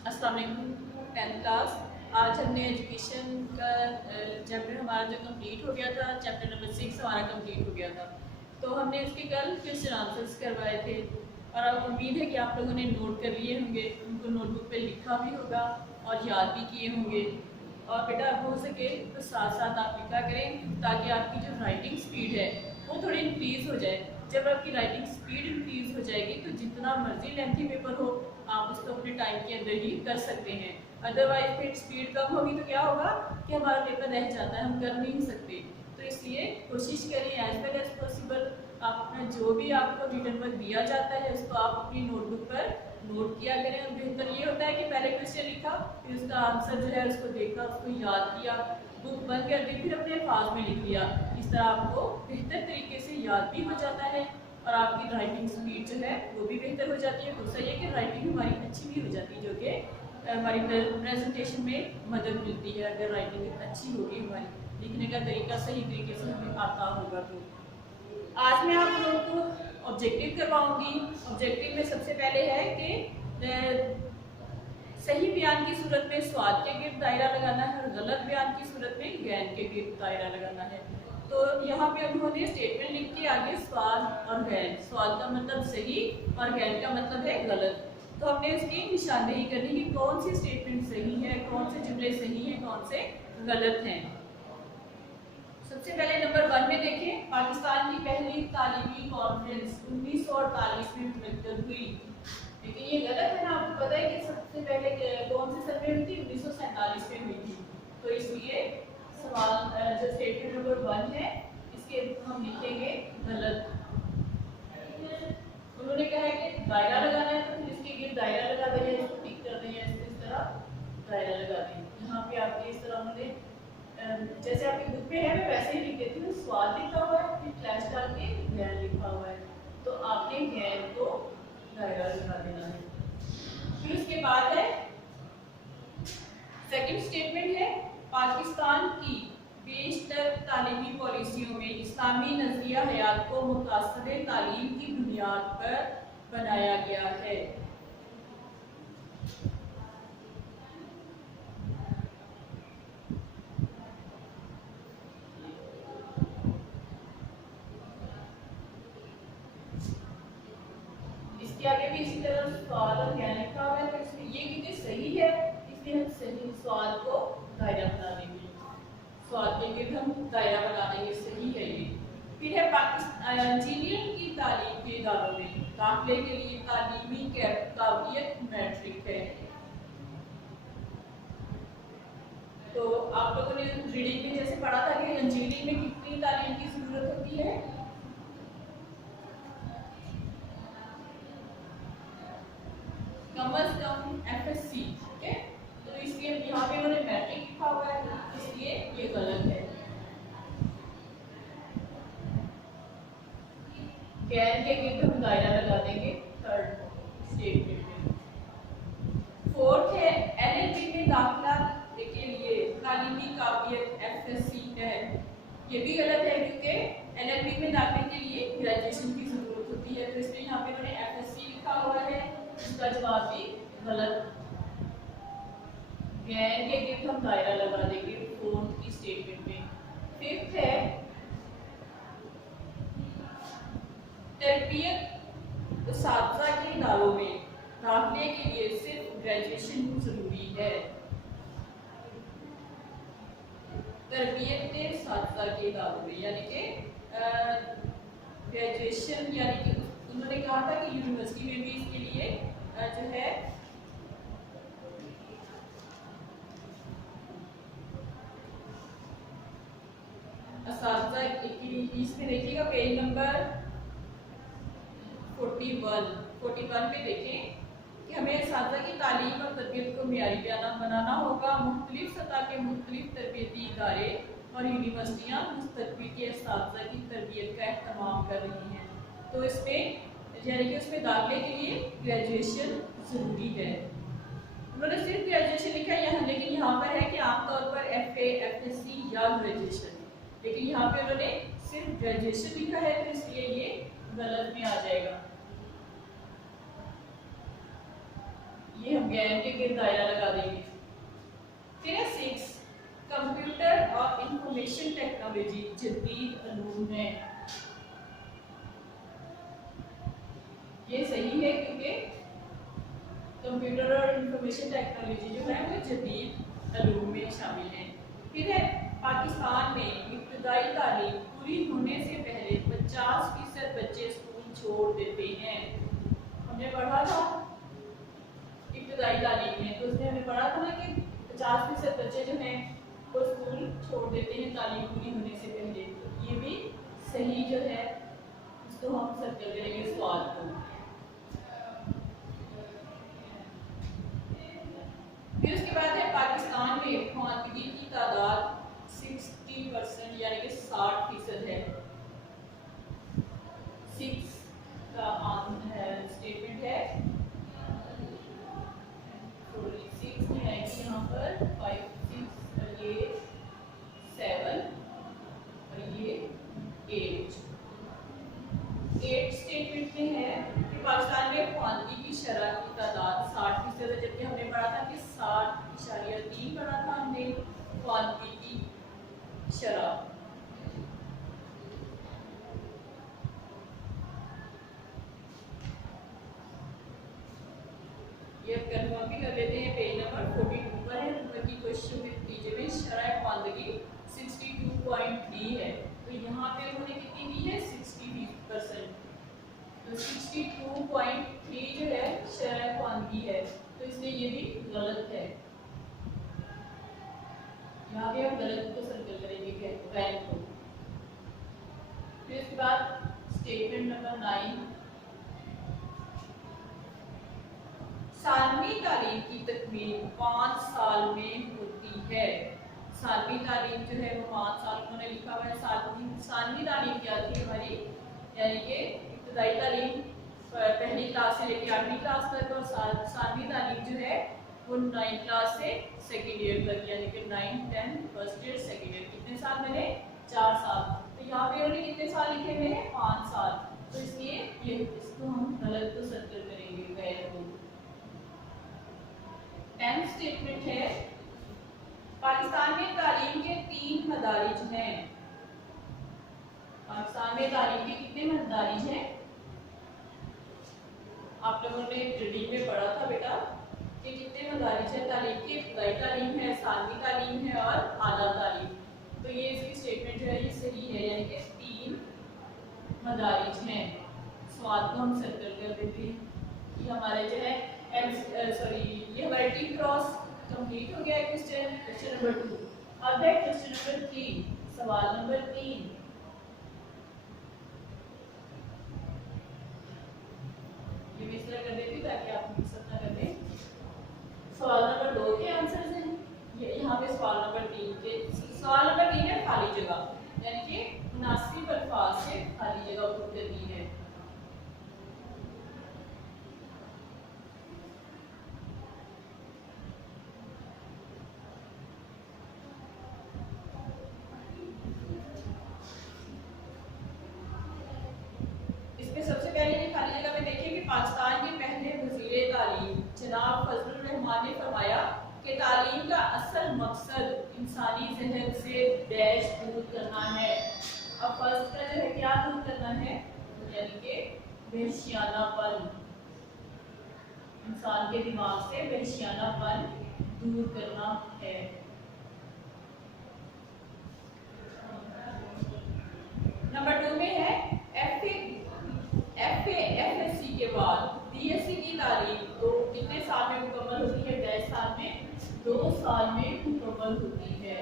अस्सलाम वालेकुम 10th class. आज हमने एजुकेशन का चैप्टर हमारा जो कंप्लीट हो गया था, चैप्टर नंबर 6 हमारा कंप्लीट हो गया था। तो हमने उसके कल क्वेश्चन आंसर्स करवाए थे और अब उम्मीद है कि आप लोगों ने नोट कर लिए होंगे, उनको नोटबुक पे लिखा भी होगा और याद भी किए होंगे। और बेटा हो सके तो साथ साथ आप लिखा करें ताकि आपकी जो राइटिंग स्पीड है वो थोड़ी इंक्रीज़ हो जाए। जब आपकी राइटिंग स्पीड इंक्रीज़ हो जाएगी तो जितना मर्जी लेंथी पेपर हो आप उसको अपने टाइम के अंदर ही कर सकते हैं। अदरवाइज फिर स्पीड कम होगी तो क्या होगा कि हमारा पेपर रह जाता है, हम कर नहीं सकते। तो इसलिए कोशिश करें एज वेल एज पॉसिबल आप अपना जो भी आपको रिटर्न वर्क दिया जाता है उसको आप अपनी नोटबुक पर नोट किया करें। और बेहतर ये होता है कि पहले क्वेश्चन लिखा, फिर उसका आंसर जो है उसको देखा, उसको याद किया, बुक बंद कर दी, फिर अपने अल्फाज में लिख लिया। इस तरह आपको बेहतर तरीके से याद भी हो जाता है और आपकी राइटिंग स्पीड जो है वो भी बेहतर हो जाती है। दूसरा ये कि राइटिंग हमारी अच्छी भी हो जाती है, जो कि हमारी प्रेजेंटेशन में मदद मिलती है। अगर राइटिंग अच्छी होगी, हमारी लिखने का तरीका सही तरीके से हमें आता होगा। तो आज मैं आप लोगों को ऑब्जेक्टिव करवाऊंगी। ऑब्जेक्टिव में सबसे पहले है कि सही बयान की सूरत में स्वाद के गिर्द दायरा लगाना है और गलत बयान की सूरत में गैन के गिर्द दायरा लगाना है। तो यहाँ पे उन्होंने स्टेटमेंट लिख के आगे स्वाद और गैन, स्वाद का मतलब सही और गैन का मतलब है गलत। तो हमने उसकी निशानदेही करनी कि कौन सी स्टेटमेंट सही है, कौन से जुमले सही हैं, कौन से गलत हैं। सबसे पहले नंबर 1 में देखें, पाकिस्तान की पहली तालीमी कॉन्फ्रेंस 1948 में मुनक्किद हुई। लेकिन ये गलत है ना, आपको पता है कि सबसे पहले कौन से सन में हुई थी? 1947 में हुई थी। तो इसलिए सवाल जो स्टेटमेंट नंबर 1 है इसके हम लिखेंगे गलत। उन्होंने कहा है कि दायरा लगाना है तो फिर इसके गिर्द दायरा लगा दें, इसको टिक कर दें, इस तरह दायरा लगा दें। यहाँ पे आपके इस तरह उन्होंने जैसे आपकी बुक में है मैं वैसे ही लिख देती हूँ। स्वाद लिखा हुआ है, फिर क्लैश डाल के गैन लिखा हुआ है, तो आपने गैन को दायरा लगा देना है। फिर उसके बाद है सेकंड स्टेटमेंट है, पाकिस्तान की बेशतर तालीमी पॉलिसियों में इस्लामी नजरिया हयात को मुतासर तालीम की बुनियाद पर बनाया गया है। इसके आगे भी इसी तरह स्वाद और गैन लिखा हुआ है, तो इसमें ये क्योंकि सही है इसलिए हम सही स्वाद को दायरा बना देंगे, स्वाद के गिर्द हम दायरा बना देंगे, सही है ये। फिर है पाकिस्तान इंजीनियरिंग की तालीम के इदारों में दाखिले के लिए तालीमी काबिलियत मैट्रिक है। तो आप लोगों ने रीडिंग में जैसे पढ़ा था कि इंजीनियरिंग में कितनी तालीम की जरूरत होती है? कम अज कम FSC, ठीक है। तो इसलिए यहाँ पे उन्होंने मैट्रिक लिखा हुआ है, इसलिए ये गलत है। गैन के गिर्द हम दायरा लगा देंगे थर्ड स्टेटमेंट में। फोर्थ है LLB में दाखिला के लिए तालीमी काबिलियत FSC है। ये भी गलत है क्योंकि LLB में दाखिले के लिए ग्रेजुएशन की जरूरत होती है, तो इसमें यहाँ पे उन्होंने FSC लिखा हुआ है, इसका जवाब भी गलत। गैन के गिर्द हम दायरा लगा देंगे फोर्थ की स्टेटमेंट में। फिफ्थ है तरबियत उस्तादा के इदारों में दाखिले के लिए सिर्फ ग्रेजुएशन जरूरी है। तरबियत उस्तादा के इदारों में यानी कि ग्रेजुएशन, यानी कि उन्होंने कहा था कि यूनिवर्सिटी में भी इसके लिए जो है इसमें देखिएगा पेज नंबर 41 पे देखें कि हमें इस्तादा की तालीम और तरबियत को मियारी बनाना होगा। मुख्तलिफ सतह के मुख्तलिफ तरबियती इदारे और यूनिवर्सिटियाँ मुस्तकबिल के इस्तादा की तरबियत का एहतमाम कर रही हैं। तो इसमें यानी कि उसमें दाखिले के लिए ग्रेजुएशन ज़रूरी है। उन्होंने सिर्फ ग्रेजुएशन लिखा है यहाँ, लेकिन यहाँ पर है कि आमतौर पर FA FSC या ग्रेजुएशन, लेकिन यहाँ पे उन्होंने सिर्फ ग्रेजुएशन लिखा है, तो इसलिए ये गलत में आ जाएगा। ये हम ज्ञान के गिर्द दायरा लगा देंगे। फिर है 6 कंप्यूटर और इंफॉर्मेशन टेक्नोलॉजी जदीद उलूम है। ये सही है क्योंकि कंप्यूटर और इंफॉर्मेशन टेक्नोलॉजी जो है वो जदीद उलूम में शामिल है। फिर है पाकिस्तान में इब्तदाई तालीम पूरी होने से पहले 50% बच्चे स्कूल छोड़ देते हैं। हमने पढ़ा था इब्तदाई तालीम में, तो उसमें हमें पढ़ा था ना कि 50% बच्चे जो हैं वो स्कूल छोड़ देते हैं तालीम पूरी होने से पहले। तो ये भी सही जो है इसको हम सर्कल करेंगे सवाल को। फिर उसके बाद है पाकिस्तान में ख्वानगी की तादाद 60% यानी कि 60% है। 6 का स्टेटमेंट है, 6 में है कि यहाँ पर 5 6 ये 7 और ये 8 स्टेटमेंट में है कि पाकिस्तान में ख्वानगी की शरह की तादाद 60% है, जबकि हमने पढ़ा था कि 60.3 पढ़ा था हमने ख्वानगी की शरह। ये कंफर्म भी कर लेते हैं। पेज नंबर 42 पर है नंबर की क्वेश्चन में नतीजे में शरह ख्वानगी 62.3 है। तो यहाँ पे उन्होंने कितनी दी है 60%। तो 62.3 जो है शरह ख्वानगी है, तो इसलिए ये भी गलत है। यहाँ पे हम गलत को सर्कल करेंगे वैन को। फिर उसके बाद स्टेटमेंट नंबर 9 सालवी तालीम की तकमील 5 साल में होती है। सालवी तालीम जो है वो 5 साल उन्होंने लिखा हुआ है। सालवी तालीम क्या थी हमारी, यानी कि इब्तदाई तालीम पहली क्लास से लेकर 8वीं क्लास तक, और सालवी तालीम जो है वो 9th क्लास से सेकेंड ईयर तक, यानी कि 9, 10 फर्स्ट ईयर सेकेंड ईयर। कितने साल मैंने 4 साल। तो यहाँ पे उन्होंने कितने साल लिखे हुए हैं 5 साल, तो इसलिए ये इसको हम गलत को सर्कल करेंगे गैर को। 10th स्टेटमेंट है पाकिस्तान में तालीम के 3 मदारिज हैं। पाकिस्तान में तालीम के कितने मदारिज हैं? आप लोगों ने रीडिंग में पढ़ा था बेटा कि कितने मदारिज है तालीम की। इब्तदाई तालीम है, सालवी तालीम है और आला तालीम। तो ये इसकी स्टेटमेंट जो है ये सही है, यानी कि 3 मदारिज हैं। सवाल को हम सर्कल कर देते हैं कि हमारे जो है ये हमारे टी क्रॉस कंप्लीट हो गया है। Question number 2। अब है क्वेश्चन नंबर 3, सवाल नंबर 3। ये भी इस तरह कर देती ताकि आप मिक्सअप ना कर दें। सवाल नंबर 2 के आंसर्स हैं ये यहाँ पे। सवाल नंबर 3 के सवाल नंबर 3 है खाली जगह, यानी कि मुनासिब अल्फाज से खाली जगह पूरी करनी है। सबसे पहले ये खाली जगह में देखिए कि पाकिस्तान के पहले वज़ीर तालीम जनाब फजलुर रहमान ने फरमाया कि तालीम का असल मकसद इंसानी जहन से डैश दूर करना है। अब फर्स्ट का जो है क्या दूर करना है, यानी कि वहशियानापन, इंसान के दिमाग से वहशियानापन दूर करना है। नंबर 2 में है FSC के बाद BSc की तालीम तो कितने साल में मुकम्मल होती है? 10 साल में, 2 साल में मुकम्मल होती है।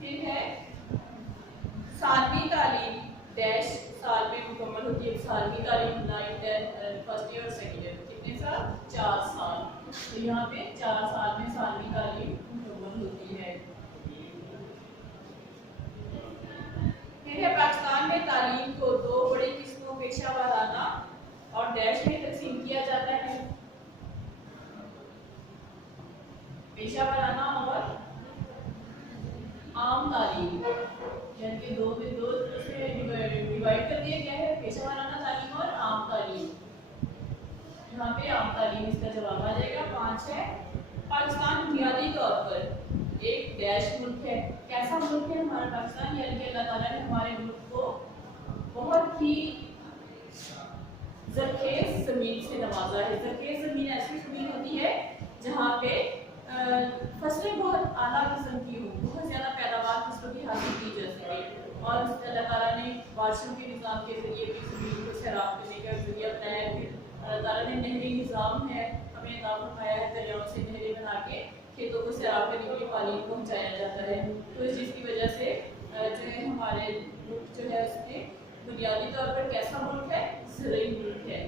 फिर है सालवी तालीम डैश साल में मुकम्मल होती है। सालवी तालीम 9, 10 फर्स्ट ईयर और सेकेंड ईयर। कितने साल? 4 साल। तो यहाँ पे 4 साल में सालवी तालीम मुकम्मल होती है। फिर है पाकिस्तान में तालीम को 2 बड़ी किस्मों पेशा वाराना और डैश में तकसीम किया जाता है। पेशा वाराना और आम तालीम, यानी कि 2 में 2 डिवाइड कर दिया गया है, पेशा वाराना तालीम और जवाब आ जाएगा 5 है। पाकिस्तान बुनियादी तौर पर एक डैश मुल्क है। कैसा मुल्क है हमारा पाकिस्तान? यानी कि अल्लाह ताला ने हमारे मुल्क को बहुत ही जरखेज जमीन से नवाजा है। जरखेज जमीन ऐसी जमीन होती है जहाँ पे फसलें बहुत आला किस्म की हो, बहुत ज़्यादा पैदावार फसलों की हासिल की जा सके। और अल्लाह ताला ने बारिशों के निज़ाम के ज़रिए भी ज़मीन को सैराब करने का जरिया बनाया है। फिर अल्लाह ताला ने नहरी निज़ाम है हमें अता फरमाया है, दरियाओं से नहरें बना के खेतों को सैराब करने के लिए पानी पहुँचाया जाता है। तो इस चीज़ की वजह से जो है हमारे मुल्क जो है उसके बुनियादी तौर पर कैसा मुल्क है? ज़रूरी मुल्क है।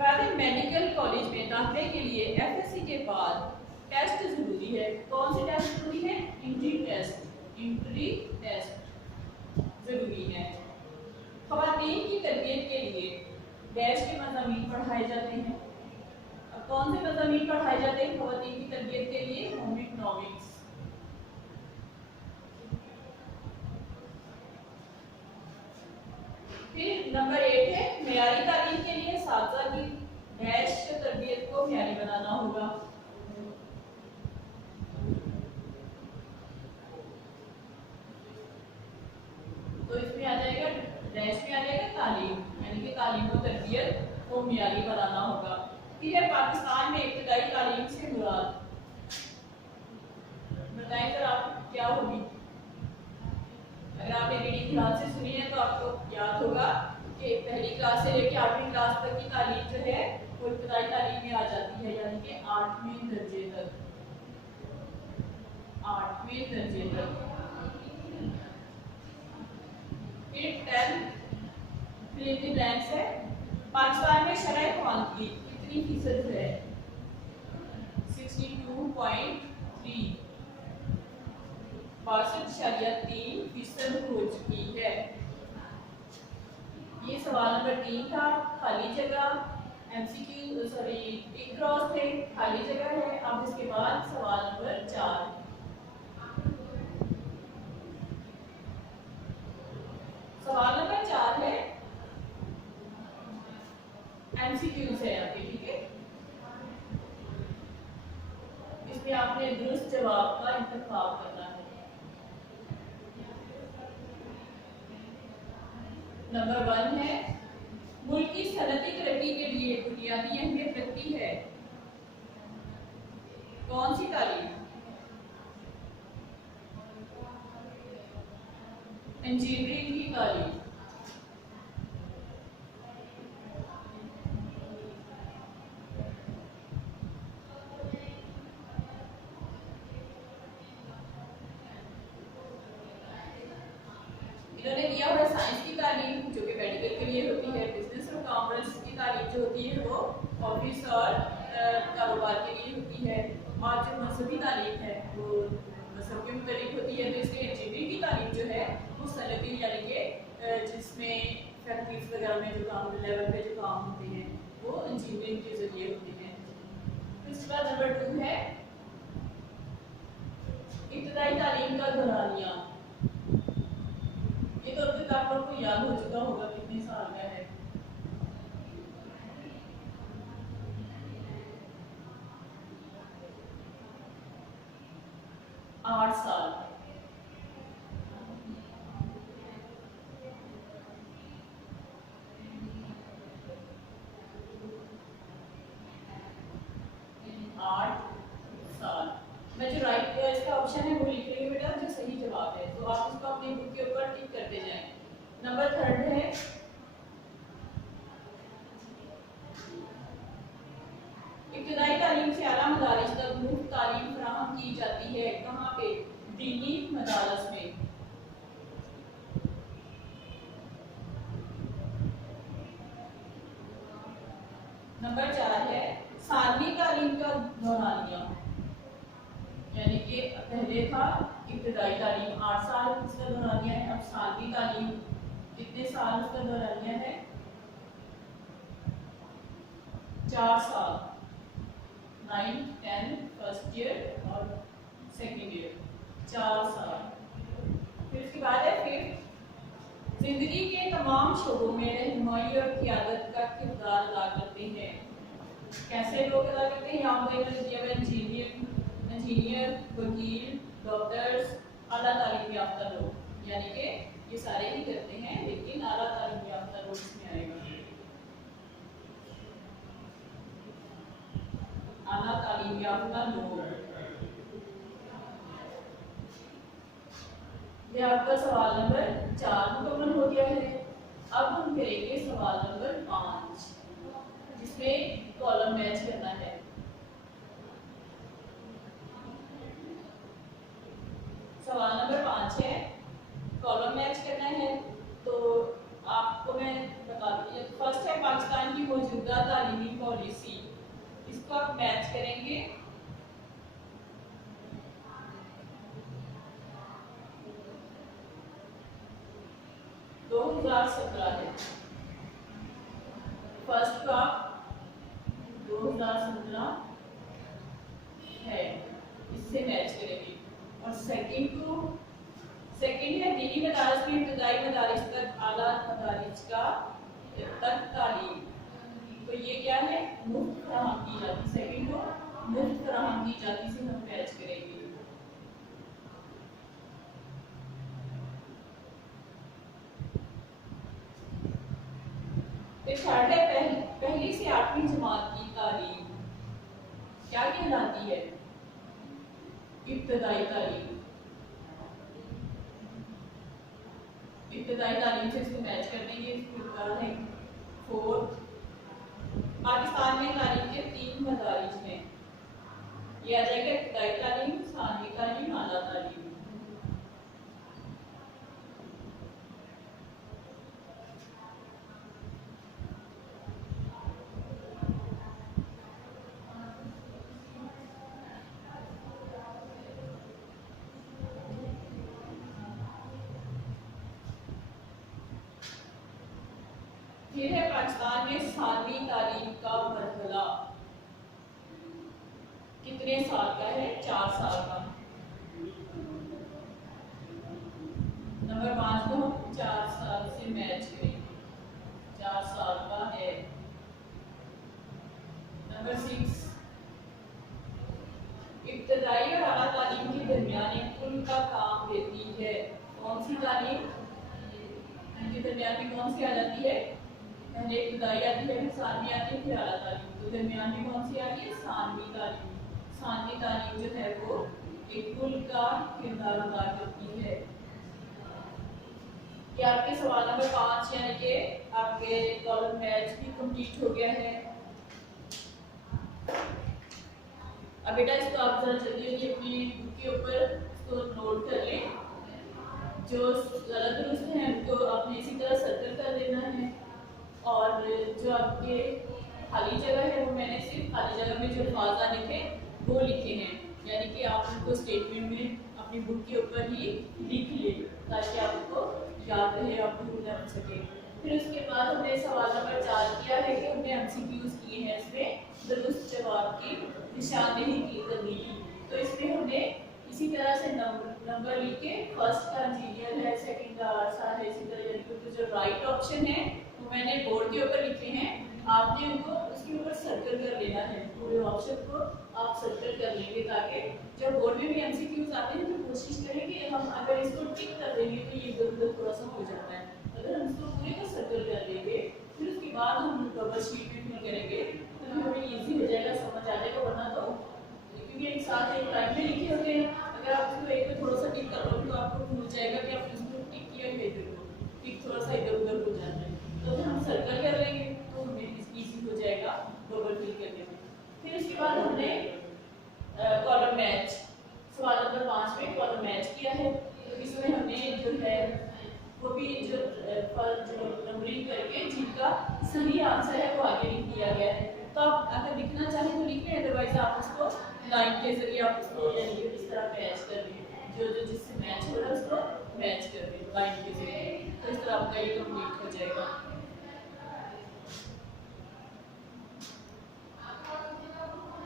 बाद मेडिकल कॉलेज में दाखिले के लिए एफएससी के बाद टेस्ट जरूरी है। कौन से टेस्ट जरूरी है? Entry test. एंट्री टेस्ट जरूरी है। ख़वातीन की तरबियत के लिए डैश के मज़ामीन पढ़ाए जाते हैं। अब कौन से मज़ामीन पढ़ाए जाते हैं ख़वातीन की तरबियत के लिए? Home economics. फिर नंबर 8 है मेयारी तालीम के लिए साथी की डैश तरबियत को मेयारी बनाना होगा। तो इसमें आ जाएगा डैश में आ जाएगा तालीम, यानी कि तालीम और तरबियत को मेयारी बनाना होगा। फिर है पाकिस्तान में इब्तदाई तालीम से मुराद, बताएं सर आप क्या होगी? अगर आपने रीडिंग ध्यान से सुनी है तो आपको याद होगा कि पहली क्लास से लेकर 8वीं क्लास तक की तालीम जो है वो इब्तदाई तालीम में आ जाती है, यानी कि 8वें दर्जे तक। 8वें दर्जे तक। फिर 10 फिलिपी ब्लैंक्स है। पाकिस्तान में शरह ख्वानगी कितनी फीसद है? 62.3 62.3% हो चुकी है। ये सवाल नंबर 3 था। खाली जगह एमसीक्यू सॉरी बिग क्रॉस थे, खाली जगह है। अब इसके बाद सवाल नंबर 4। सवाल नंबर 4 है एमसीक्यूज है आपके, ठीक है। इसमें आपने दुरुस्त जवाब का इंतखाब करना है। नंबर 1 है मुल्क की सनती तरक्की के लिए बुनियादी अहमियत रखती है कौन सी तालीम? इंजीनियरिंग की तालीम। इन्होंने दिया हुआ साइंस की तालीम जो कि मेडिकल के लिए होती है, बिजनेस और कॉमर्स की तालीम जो होती है वो ऑफिस और कारोबार के लिए होती है, और जो मजहबी तालीम है वो मजहब के मुताबिक होती है। तो इसलिए इंजीनियरिंग की तालीम जो है वो सनती यानी कि जिसमें फैक्ट्रीज वगैरह में जो काम लेवल पे जो काम होते हैं वो इंजीनियरिंग के जरिए होते हैं। इसके बाद नंबर 2 है इब्तदाई तालीम का दौरानिया। ये तो अब तक आप लोग को याद हो चुका होगा कितने साल का है। 8 साल। मैं जो राइट इसका ऑप्शन है वो लिख रही हूँ बेटा, जो सही जवाब है तो आप उसको अपनी बुक के ऊपर टिक करते जाएं। नंबर 3 है इब्तदाई तालीम से आला मदारिस तक मुफ्त तालीम फराहम की जाती है कहाँ पे? दीनी मदारस में। नंबर 4 है सानवी तालीम का दौरानिया, यानी कि पहले था इब्तदाई तालीम 8 साल उसका दौरानिया है, अब सानवी तालीम कितने साल उसका दौरानिया है? 4 साल। 9, 10 फर्स्ट ईयर और सेकेंड ईयर 4 साल। फिर इसके बाद है फिर जिंदगी के तमाम शोबों में रहनुमाई और क़ियादत का किरदार अदा करते हैं। कैसे लोग अदा करते हैं? यहाँ पर दिया हुआ इंजीनियर, वकील, डॉक्टर्स, आला तालीम याफ्ता लोग, यानी कि ये सारे ही करते हैं, लेकिन आला तालीम याफ्ता लोग इसमें आएगा। आला तालीम याफ्ता लोग। ये आपका सवाल नंबर 4 मुकम्मल हो गया है। अब हम करेंगे सवाल नंबर 5, जिसमें कॉलम मैच करना है। सवाल नंबर 5 है, कॉलम मैच करना है। तो आपको मैं बता दूँ, फर्स्ट है पाकिस्तान की मौजूदा तालीमी पॉलिसी, इसको आप मैच करेंगे। दो 2017 है, फर्स्ट का 2017 है, इससे मैच करेंगे। और सेकंड है दीनी मदारिस में इब्तदाई मदारिस तक आला मदारिस का तक तालीम। तो ये क्या है? मुफ्त फराहम की जाती। सेकंड को मुफ्त फराहम की जाती से हम मैच करेंगे। थर्ड है पहली से 8वीं जमात की तालीम क्या कहलाती है? इब्तदाई तालीम। इब्तदाई तालीम से इसको मैच कर देंगे। है 4, पाकिस्तान में तालीम के 3 मदारिज हैं, ये आ जाएगा इब्तदाई तालीम, सानवी तालीम, आला तालीम। फिर है पाकिस्तान में सानवी तालीम का मरहला कितने साल का है? 4 साल का। नंबर 5 को हम 4 साल से मैच करेंगे, 4 साल का है। नंबर 6, इब्तदाई और आला तालीम के दरमियान एक पुल का काम देती है। कौन सी तालीम? इनके दरमियान में कौन सी आ जाती है? पहले इब्तदाई आती है, फिर सानवी आती है, फिर आला तालीम। तो दरमियान में कौन सी आ रही है? सानवी तालीम। सानवी तालीम जो है वो एक पुल का किरदार अदा करती है। ये आपके सवाल नंबर 5 यानी कि आपके कॉलम मैच भी कंप्लीट हो गया है। अब बेटा इसको आप जरा जल्दी अपनी बुक के ऊपर इसको नोट कर लें। जो गलत दुरुस्त है उनको आपने इसी तरह सर्कल कर देना है, और जो आपके खाली जगह है वो मैंने सिर्फ खाली जगह में जो अल्फाज लिखे वो लिखे हैं, यानी कि आप उनको स्टेटमेंट में अपनी बुक के ऊपर ही लिख लें ताकि आपको याद रहे, आप भूल ना सके। फिर उसके बाद हमने सवाल नंबर 4 किया है कि हमने MCQs किए हैं, इसमें दुरुस्त जवाब की निशानदेही की करनी थी। तो इसमें हमने इसी तरह से नंबर लिख के फर्स्ट का इंजीनियर है, सेकंड का आरसा है, इसी तरह यानी कि जो राइट ऑप्शन है वो मैंने बोर्ड के ऊपर लिखे हैं, आपने उनको उसके ऊपर सर्कल कर लेना है। पूरे ऑप्शन को आप सर्कल कर लेंगे ताकि जब बोर्ड में भी MCQs आते हैं तो कोशिश करें कि हम अगर इसको टिक कर देंगे तो ये इधर उधर थोड़ा सा हो जाता है। अगर हम इसको पूरे को सर्कल कर लेंगे फिर उसके बाद हम डबल शीट में फिल करेंगे तो फिर हमें ईजी हो जाएगा, समझ आ जाएगा। वरना तो क्योंकि एक साथ एक टाइम में लिखे होते हैं, अगर आप इसको एक में थोड़ा सा टिक कर लो तो आपको भूल जाएगा कि आपने इसको टिक किया है, इधर को टिक थोड़ा सा इधर उधर हो जाता है। तो फिर हम सर्कल कर लेंगे तो हमें ईजी हो जाएगा डबल फिल करने में। फिर इसके बाद हमने कॉलम मैच, सवाल नंबर 5 में कॉलम मैच किया है। तो इसमें हमने जो है वो भी जो नंबरिंग करके जिनका सही आंसर है वो आगे लिख दिया गया है। तो आप अगर लिखना चाहें तो लिख लें, अदरवाइज आप उसको लाइन के जरिए आप उसको इस तरह मैच कर लें, जो जो जिससे मैच हो रहा है उसको मैच कर लें लाइन के जरिए। तो इस तरह आपका ये कंप्लीट हो जाएगा।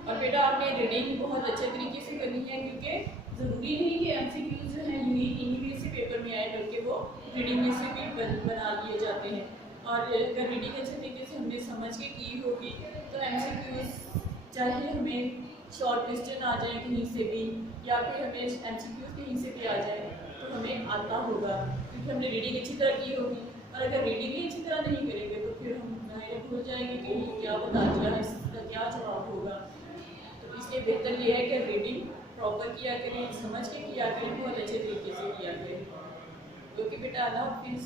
और बेटा आपने रीडिंग बहुत अच्छे तरीके से करनी है, क्योंकि ज़रूरी नहीं कि MCQs जो हैं इन्हीं से पेपर में आए, बल्कि वो वो रीडिंग में से भी बना लिए जाते हैं। और अगर रीडिंग अच्छे तरीके से हमने समझ के की होगी तो MCQs चाहे हमें शॉर्ट क्वेश्चन आ जाए कहीं से भी या फिर हमें MCQs कहीं से भी आ जाए तो हमें आता होगा, क्योंकि हमने रीडिंग अच्छी तरह की होगी। और अगर रीडिंग ही अच्छी तरह नहीं करेंगे तो फिर हम भूल जाएंगे कि क्या बता दिया, इसका क्या जवाब होगा। तो इसलिए बेहतर ये है कि रीडिंग प्रॉपर किया करें, समझ के किया करें, बहुत अच्छे तरीके से किया करें। ओके बेटा, अल्लाह हाफिज़।